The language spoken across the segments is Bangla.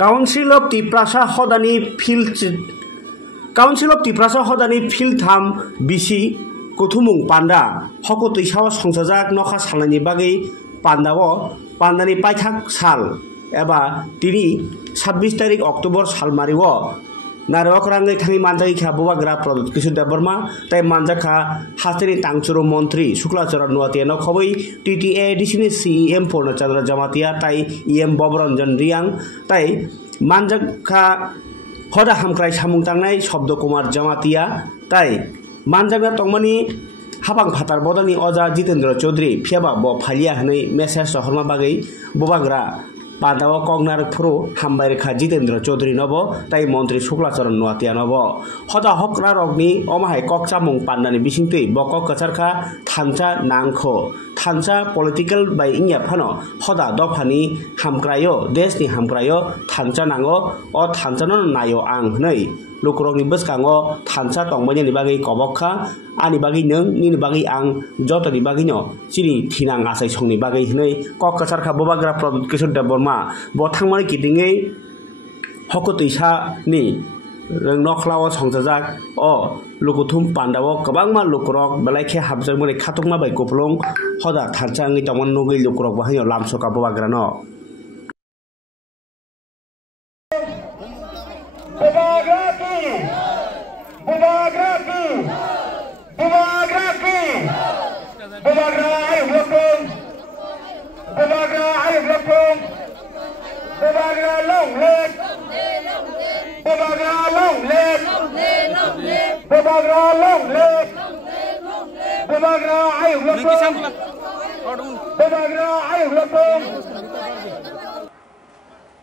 Council of Tiprasa Hodani Filtham Bisi Kutumung Panda Hokoti Shaw Sonsazak Noha Salani Bagi Pandawo Pandani Paitak Sal Eba Tini 26 tarik Oktober Salmariwo Narok Rangi Tani Manjaki Kabuagra Product Kisuda Burma Tai Manjaka Hateri Tangchuru Montri Sukla Nuatiano Koi TTA Disini CEM Purna Chandra Jamatia Tai EM Bobron Riang Tai Manjaka Hoda Hamkrai Samung Tangnai Shobdo Kumar Jamatia Tai Manjaga Tongmani Habang Patar Bodani Oza Jitendra Chaudhry Piaba Bo Phalia Hanai Mesa Sohorma Bagai Bobagra Pandawa Kognar Pro Hambai Kha Jitendra Chaudhry Nobo Tai Montri Shuklacharan Nuatia Nobo Hoda Hokra Rogni Omahai Kokchamung Pandani Bisingtui Bokok Kacharkha Thancha Nangkho Thancha Political by Inya Phano Hoda Dophani Hamkrayo Desni Hamkrayo Thancha Nango O Thancha No Nayo Ang Hnai Lukurokni Boskango Thancha Tongmani ni Bagi Kobokha Ani Bagi Nung Ni Bagi Ang Joto ni Bagi No Sini Thinang Asai Songni Bagi Hnai Kok Kacharkha Bobagra Product Kisuda Burma Bo Thangmani Kidingai Hokotisa Ni Reng Noklawa Songzajak O Lukutum Pandawo Kabangma Lukurok Balaikhe Habjagmani Khatungma Bai Kuplong Hoda Thancha Ngi Tongman Nugi Lukurok Bahayo Lamsoka Bobagra No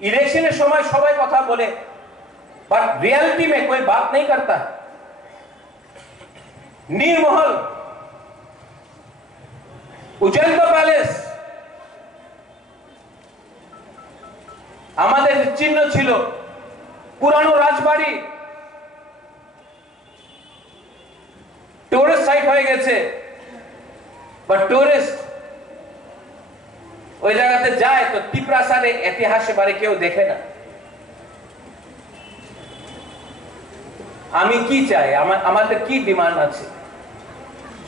election के समय सबाई कथा बोले बट रियलिटी में कोई बात नहीं करता नीरमहल उजैन पैलेस আমাদের চিহ্ন ছিল পুরানো রাজবাড়ি টুরিস্ট সাইট হয়ে গেছে বাট টুরিস্ট ওই জায়গাতে যায় তো তিপ্রাসাদের ইতিহাসে বারে কেউ দেখে না আমি কি চাই আমাদের কি ডিমান্ড আছে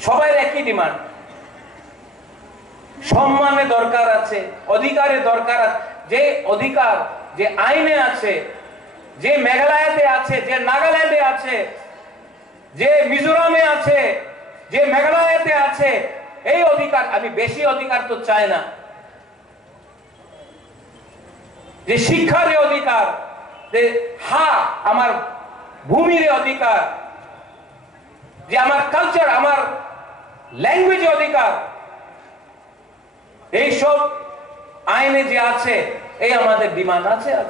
সবার একই ডিমান্ড সম্মানের দরকার আছে অধিকারের দরকার আছে যে অধিকার যে আইনে আছে যে মেঘালয়তে আছে যে নাগাল্যান্ডে আছে যে মিজোরামে আছে যে মেঘালয়তে আছে এই অধিকার আমি বেশি অধিকার তো চাই না যে শিক্ষার অধিকার যে আমার ভূমির অধিকার যে আমার কালচার আমার ল্যাঙ্গুয়েজ অধিকার এই সব আইনে যে আছে এই আমাদের ডিমান্ড আছে আর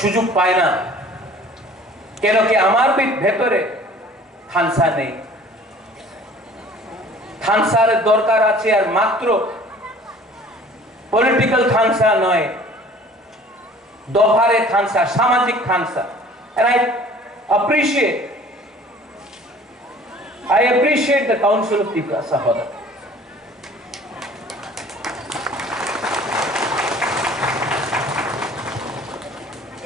সুযোগ পায় না কেন কি আমার ভেতরে থানসা নেই থানসার দরকার আছে আর মাত্র পলিটিক্যাল থানসা নয় দফারে থানসা সামাজিক থানসা and I appreciate the Council of Tiprasa Hodani